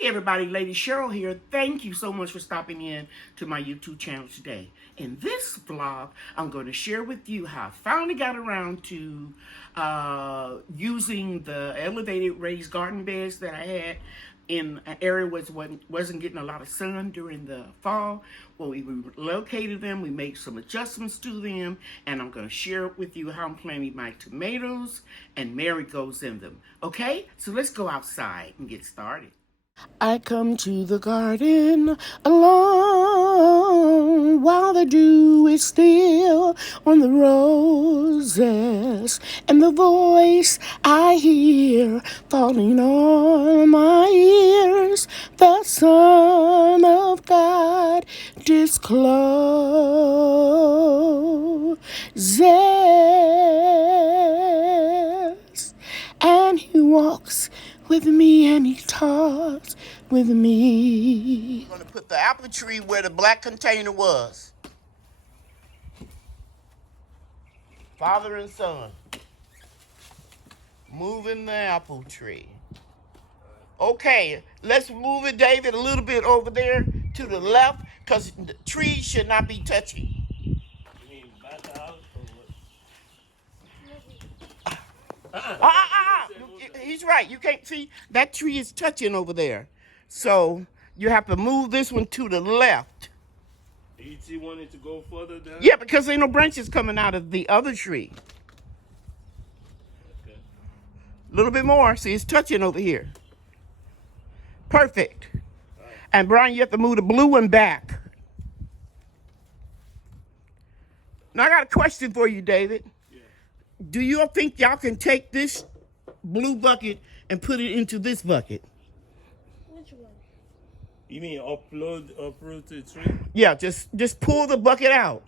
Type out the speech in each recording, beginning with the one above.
Hey everybody, Lady Cheryl here. Thank you so much for stopping in to my YouTube channel today. In this vlog, I'm going to share with you how I finally got around to using the elevated raised garden beds that I had in an area where it wasn't getting a lot of sun during the fall. Well, we relocated them, we made some adjustments to them, and I'm going to share with you how I'm planting my tomatoes and marigolds in them. Okay, so let's go outside and get started. I come to the garden alone while the dew is still on the roses, and the voice I hear falling on my ears, the Son of God discloses, and he walks with me and he talks with me. I'm going to put the apple tree where the black container was. Father and son. Moving the apple tree. Okay, let's move it, David, a little bit over there to the left, because the trees should not be touching. You mean back out or what? He's right. You can't see that tree is touching over there. So you have to move this one to the left. E.T. wanted to go further down? Yeah, because there ain't no branches coming out of the other tree. Okay. A little bit more. See, it's touching over here. Perfect. Right. And Brian, you have to move the blue one back. Now I got a question for you, David. Yeah. Do you think y'all can take this blue bucket and put it into this bucket? Which one? You mean uproot the tree? Yeah, just pull the bucket out.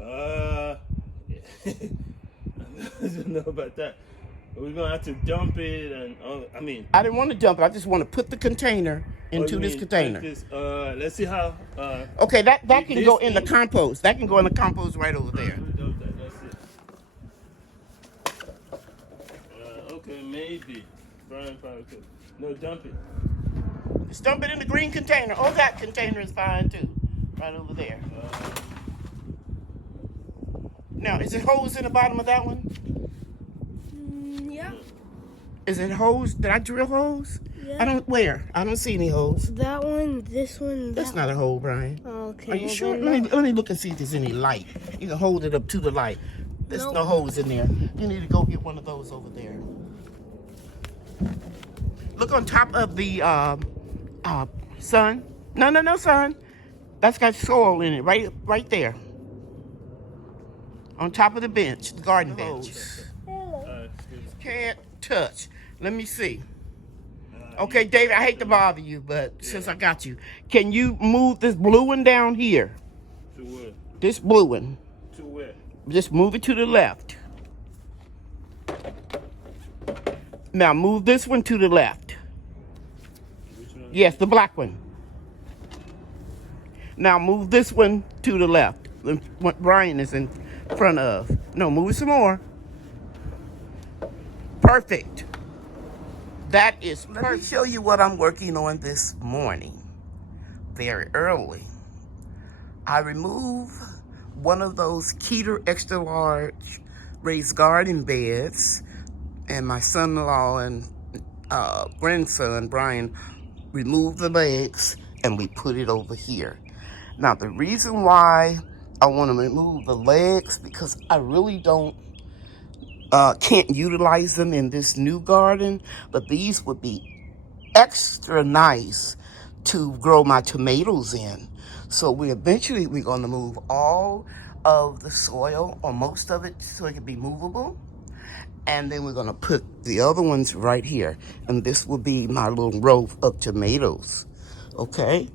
I don't know about that. We're gonna have to dump it, and I didn't want to dump it. I just want to put the container into this container. Let's see how. Okay, that can this go in the thing- compost. That can go in the compost right over there. Let's see. Okay, maybe. Brian probably could. No, dump it. Just dump it in the green container. Oh, that container is fine too. Right over there. Now, is it hose in the bottom of that one? Yeah. Is it hose? Did I drill holes? Yeah. I don't see any holes. That one, this one. That's not a hole, Brian. Okay. Are you well, sure? then Let me look and see if there's any light. You can hold it up to the light. There's no holes in there. You need to go get one of those over there. Look on top of the sun. No, son. That's got soil in it. Right there. On top of the bench, the garden bench. Hello. Can't touch. Let me see. Okay, David, I hate to bother you, but since I got you, can you move this blue one down here? To where? This blue one. To where? Just move it to the left. Now move this one to the left. Which one? Yes, the black one. Now move this one to the left. What Brian is in front of. No, move it some more. Perfect. That is perfect. Let me show you what I'm working on this morning. Very early. I remove one of those Keter extra large raised garden beds, and my son-in-law and grandson, Brian, removed the legs and we put it over here. Now, the reason why I want to remove the legs, because I really can't utilize them in this new garden, but these would be extra nice to grow my tomatoes in. So we're going to move all of the soil, or most of it, so it can be movable. And then we're going to put the other ones right here. And this will be my little row of tomatoes. Okay?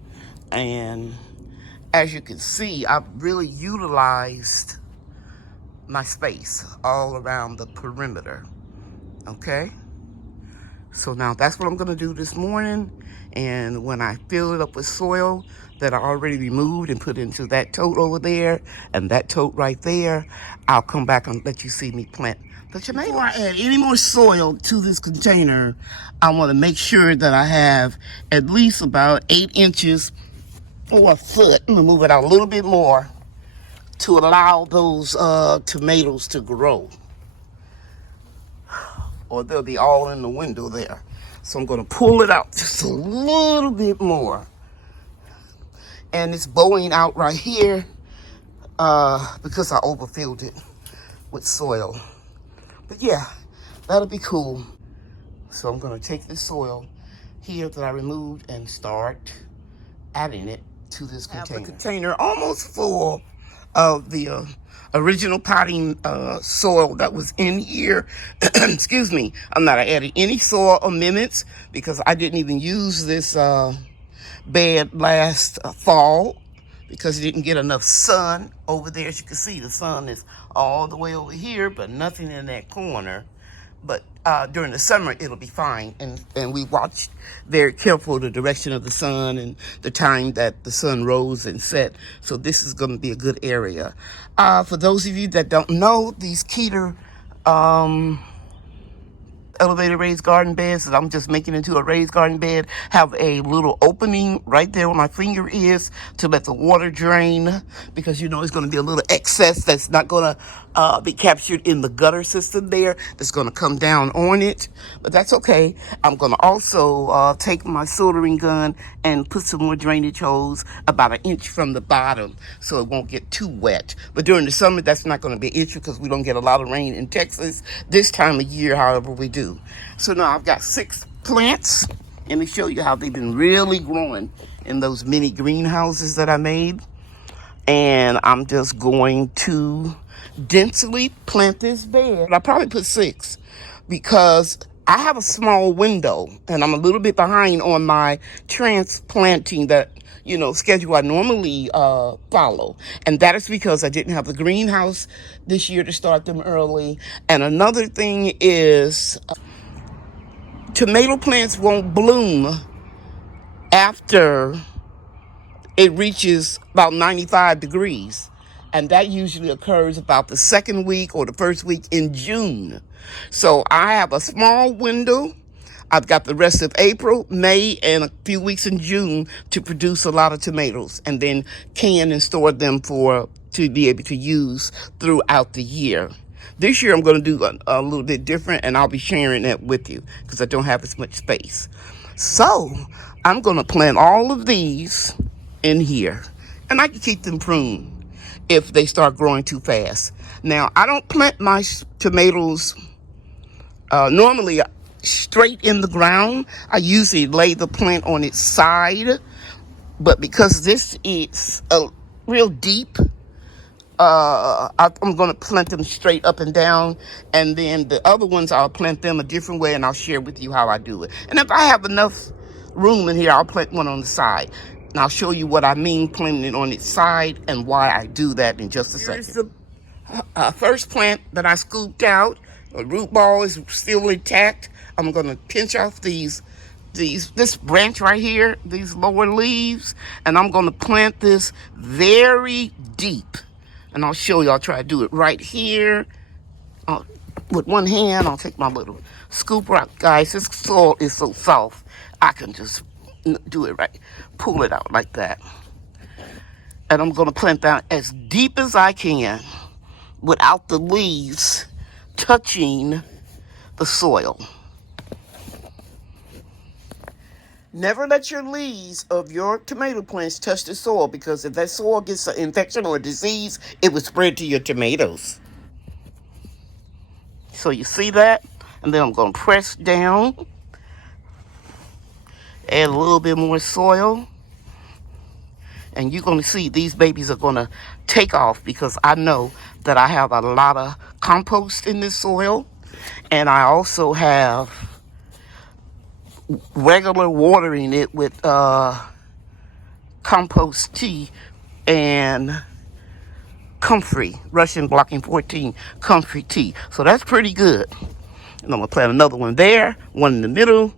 And as you can see, I've really utilized my space all around the perimeter. Okay? So now that's what I'm gonna do this morning. And when I fill it up with soil that I already removed and put into that tote over there and that tote right there, I'll come back and let you see me plant the tomatoes. Before I add any more soil to this container, I wanna make sure that I have at least about 8 inches or a foot. I'm gonna move it out a little bit more to allow those tomatoes to grow, or they'll be all in the window there. So I'm gonna pull it out just a little bit more. And it's bowing out right here because I overfilled it with soil. But yeah, that'll be cool. So I'm gonna take this soil here that I removed and start adding it to this container. I have the container almost full of the original potting soil that was in here. Excuse me, I'm not adding any soil amendments because I didn't even use this bed last fall because it didn't get enough sun over there. As you can see, the sun is all the way over here, but nothing in that corner. But during the summer, it'll be fine. And we watched very careful the direction of the sun and the time that the sun rose and set. So this is going to be a good area. For those of you that don't know, these Keter elevated raised garden beds that I'm just making into a raised garden bed have a little opening right there where my finger is to let the water drain, because you know it's going to be a little excess that's not going to be captured in the gutter system there, that's going to come down on it. But that's okay. I'm going to also take my soldering gun and put some more drainage holes about 1 inch from the bottom so it won't get too wet. But during the summer, that's not going to be an issue because we don't get a lot of rain in Texas this time of year, however we do. So now I've got 6 plants. Let me show you how they've been really growing in those mini greenhouses that I made. And I'm just going to densely plant this bed. I probably put 6 because I have a small window and I'm a little bit behind on my transplanting that, you know, schedule I normally follow. And that is because I didn't have the greenhouse this year to start them early. And another thing is tomato plants won't bloom after it reaches about 95 degrees. And that usually occurs about the 2nd week or the 1st week in June. So I have a small window. I've got the rest of April, May, and a few weeks in June to produce a lot of tomatoes and then can and store them to be able to use throughout the year. This year I'm going to do a little bit different, and I'll be sharing that with you because I don't have as much space. So I'm going to plant all of these in here, and I can keep them pruned if they start growing too fast. Now, I don't plant my tomatoes normally straight in the ground. I usually lay the plant on its side, but because this is real deep, I'm going to plant them straight up and down, and then the other ones I'll plant them a different way, and I'll share with you how I do it. And if I have enough room in here, I'll plant one on the side. And I'll show you what I mean planting it on its side and why I do that in just a second. Here's the first plant that I scooped out. The root ball is still intact. I'm going to pinch off this branch right here, these lower leaves, and I'm going to plant this very deep. And I'll show you. I'll try to do it right here. With one hand, I'll take my little scoop out. Guys, this soil is so soft, I can just do it right. Pull it out like that. And I'm going to plant that as deep as I can without the leaves touching the soil. Never let your leaves of your tomato plants touch the soil, because if that soil gets an infection or a disease, it will spread to your tomatoes. So you see that? And then I'm going to press down, add a little bit more soil, and you're going to see these babies are going to take off, because I know that I have a lot of compost in this soil, and I also have regular watering it with compost tea and comfrey, Russian blocking 14 comfrey tea. So that's pretty good. And I'm going to plant another one there, one in the middle,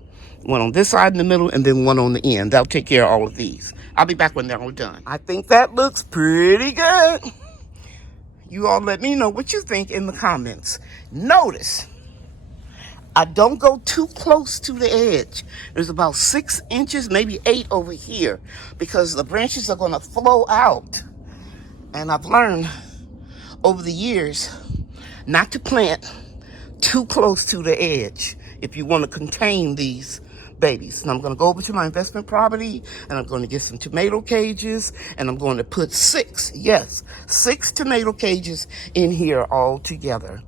One on this side in the middle, and then one on the end. That'll take care of all of these. I'll be back when they're all done. I think that looks pretty good. You all let me know what you think in the comments. Notice, I don't go too close to the edge. There's about 6 inches, maybe 8 over here, because the branches are gonna flow out. And I've learned over the years not to plant too close to the edge if you want to contain these babies. And I'm going to go over to my investment property, and I'm going to get some tomato cages, and I'm going to put 6 tomato cages in here all together.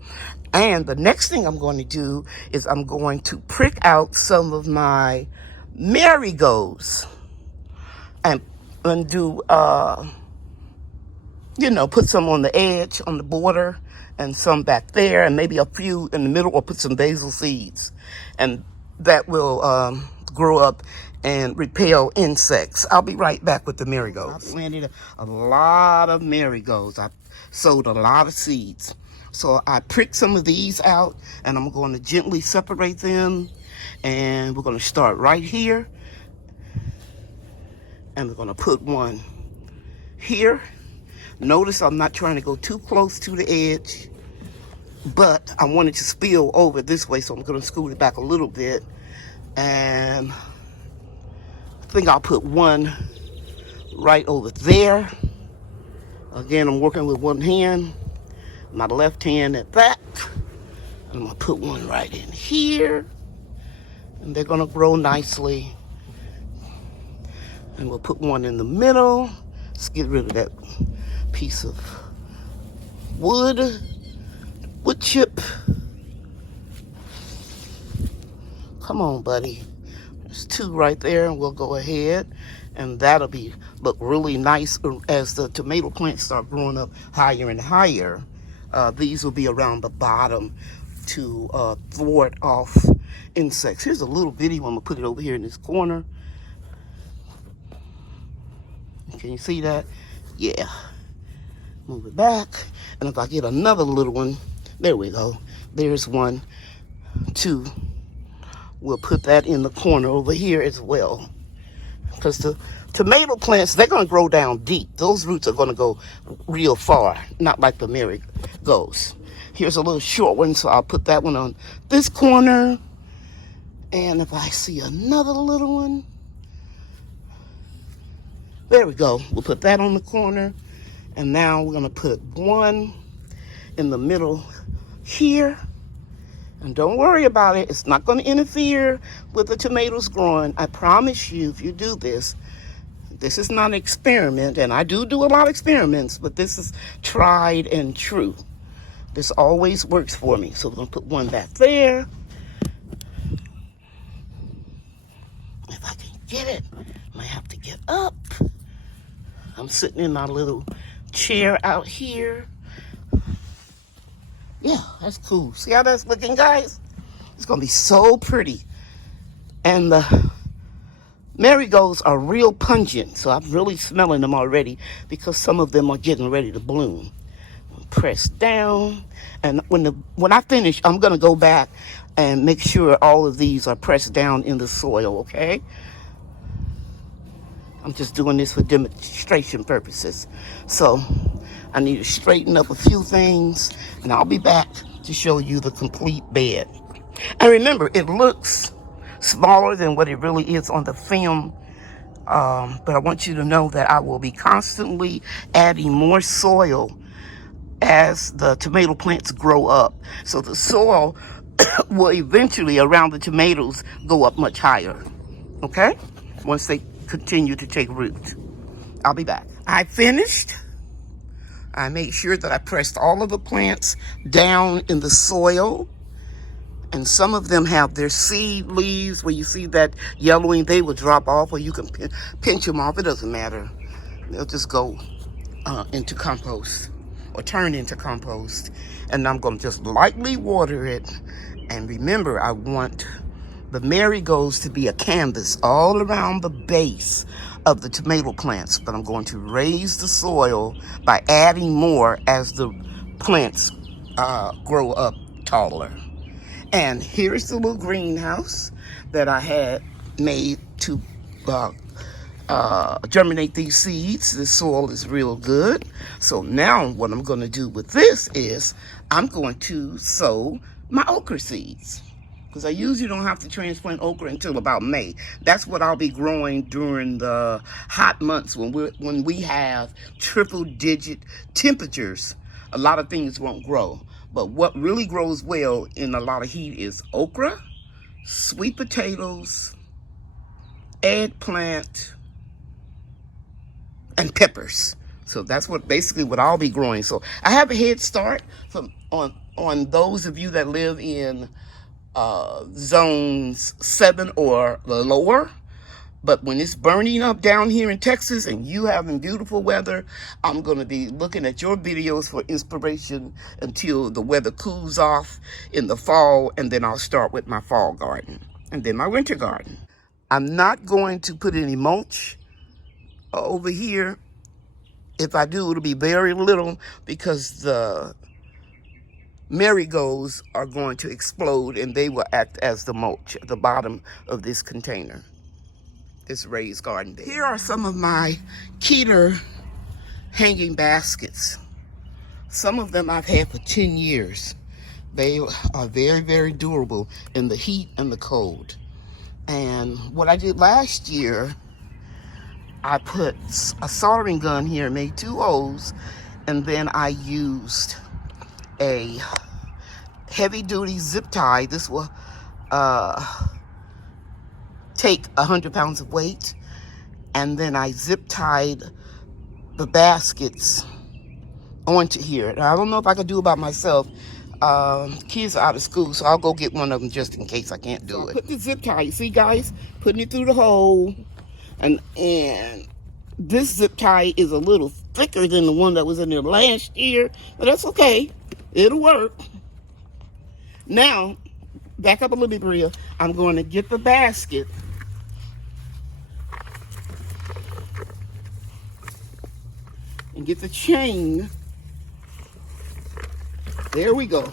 And the next thing I'm going to do is I'm going to prick out some of my marigolds and do put some on the edge, on the border, and some back there, and maybe a few in the middle, or put some basil seeds. And that will grow up and repel insects. I'll be right back with the marigolds. I planted a lot of marigolds. I sowed a lot of seeds. So I pricked some of these out, and I'm going to gently separate them. And we're going to start right here. And we're going to put one here. Notice I'm not trying to go too close to the edge, but I want it to spill over this way, so I'm going to scoot it back a little bit. And I think I'll put one right over there. Again, I'm working with one hand, my left hand at that. And I'm going to put one right in here. And they're going to grow nicely. And we'll put one in the middle. Let's get rid of that piece of wood chip. Come on, buddy. There's 2 right there, and we'll go ahead, and that'll look really nice as the tomato plants start growing up higher and higher. These will be around the bottom to thwart off insects. Here's a little bitty one. I'm gonna put it over here in this corner. Can you see that? Yeah. Move it back. And if I get another little one, there we go. There's 1, 2. We'll put that in the corner over here as well. Because the tomato plants, they're going to grow down deep. Those roots are going to go real far, not like the marigolds. Here's a little short one, so I'll put that one on this corner. And if I see another little one, there we go. We'll put that on the corner. And now we're going to put one in the middle here. And don't worry about it. It's not going to interfere with the tomatoes growing. I promise you, if you do this, this is not an experiment. And I do a lot of experiments, but this is tried and true. This always works for me. So we're going to put one back there. If I can get it, I might have to get up. I'm sitting in my little chair out here. Yeah, that's cool. See how that's looking, guys? It's gonna be so pretty. And the marigolds are real pungent, so I'm really smelling them already because some of them are getting ready to bloom. Press down, and when I finish, I'm gonna go back and make sure all of these are pressed down in the soil, okay? I'm just doing this for demonstration purposes. So I need to straighten up a few things, and I'll be back to show you the complete bed. And remember, it looks smaller than what it really is on the film, but I want you to know that I will be constantly adding more soil as the tomato plants grow up. So the soil will eventually, around the tomatoes, go up much higher, okay? Once they continue to take root. I'll be back. I finished. I made sure that I pressed all of the plants down in the soil. And some of them have their seed leaves where you see that yellowing, they will drop off, or you can pinch them off. It doesn't matter. They'll just go into compost or turn into compost. And I'm going to just lightly water it. And remember, I want the marigolds to be a canvas all around the base of the tomato plants, but I'm going to raise the soil by adding more as the plants grow up taller. And here's the little greenhouse that I had made to germinate these seeds. The soil is real good. So now what I'm going to do with this is I'm going to sow my okra seeds. Because I usually don't have to transplant okra until about May. That's what I'll be growing during the hot months when we have triple-digit temperatures. A lot of things won't grow. But what really grows well in a lot of heat is okra, sweet potatoes, eggplant, and peppers. So that's basically what I'll be growing. So I have a head start on those of you that live in zones 7 or lower. But when it's burning up down here in Texas and you having beautiful weather, I'm going to be looking at your videos for inspiration until the weather cools off in the fall, and then I'll start with my fall garden and then my winter garden. I'm not going to put any mulch over here. If I do, it'll be very little because the marigolds are going to explode and they will act as the mulch at the bottom of this container, this raised garden bed. Here are some of my Keter hanging baskets. Some of them I've had for 10 years. They are very, very durable in the heat and the cold. And what I did last year, I put a soldering gun here, made 2 holes, and then I used a heavy-duty zip tie. This will take 100 pounds of weight, and then I zip tied the baskets onto here. And I don't know if I could do it by myself. Kids are out of school, so I'll go get one of them just in case I can't do it. Put the zip tie, you see guys, putting it through the hole, and this zip tie is a little thicker than the one that was in there last year, but that's okay. It'll work. Now, back up a little bit, Bria. I'm going to get the basket. And get the chain. There we go.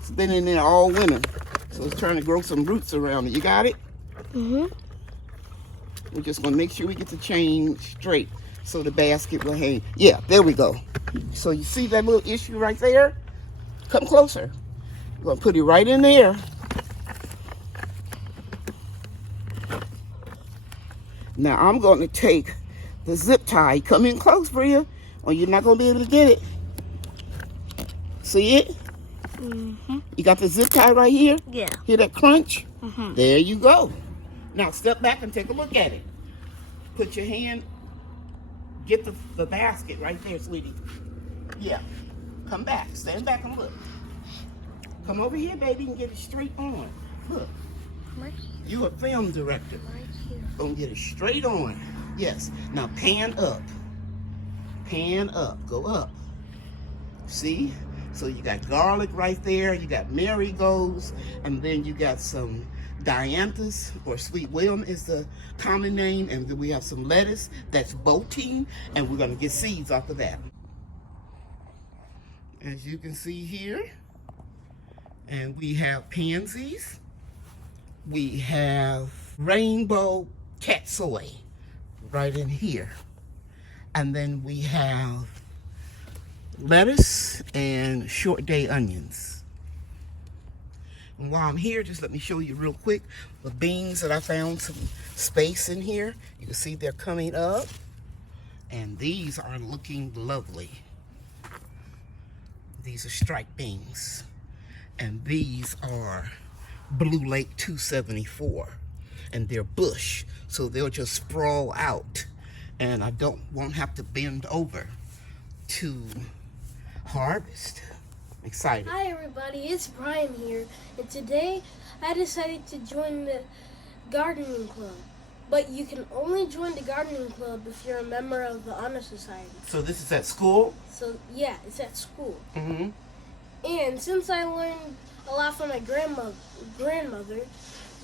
It's been in there all winter, so it's trying to grow some roots around it. You got it? Mm-hmm. We're just going to make sure we get the chain straight so the basket will hang. Yeah, there we go. So you see that little issue right there? Come closer. We're going to put it right in there. Now I'm going to take the zip tie. Come in close, Bria, or you're not going to be able to get it. See it? Mm-hmm. You got the zip tie right here? Yeah. Hear that crunch? Mm-hmm. There you go. Now step back and take a look at it. Put your hand, get the basket right there, sweetie. Yeah. Come back. Stand back and look. Come over here, baby, and get it straight on. Look. Right here. You're a film director. Right here. Gonna get it straight on. Yes. Now pan up. Pan up. Go up. See? So you got garlic right there. You got marigolds. And then you got some dianthus, or sweet william is the common name. And then we have some lettuce. That's botine. And we're gonna get seeds off of that. As you can see here. And we have pansies. We have rainbow cat soy right in here. And then we have lettuce and short day onions. And while I'm here, just let me show you real quick the beans that I found some space in here. You can see they're coming up. And these are looking lovely. These are striped beans. And these are Blue Lake 274, and they're bush, so they'll just sprawl out, and I won't have to bend over to harvest. Excited. Hi everybody, it's Brian here, and today I decided to join the gardening club. But you can only join the gardening club if you're a member of the Honor Society. So this is at school? So yeah, it's at school. Mm-hmm. And since I learned a lot from my grandmother,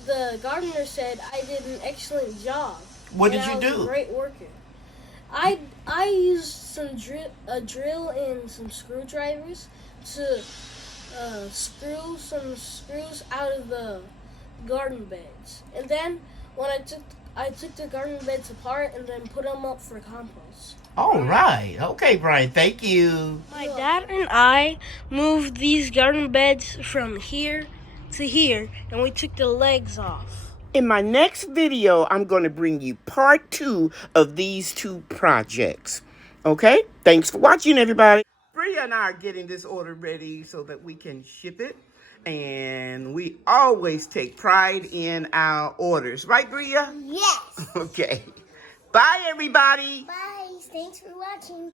the gardener said I did an excellent job. What did I you was do? a great worker. I used a drill and some screwdrivers to screw some screws out of the garden beds, and then when I took the garden beds apart and then put them up for compost. All right. Okay, Brian. Thank you. My dad and I moved these garden beds from here to here, and we took the legs off. In my next video, I'm going to bring you part 2 of these 2 projects. Okay? Thanks for watching, everybody. Bria and I are getting this order ready so that we can ship it. And we always take pride in our orders. Right, Bria? Yes. Okay. Bye, everybody. Bye. Thanks for watching.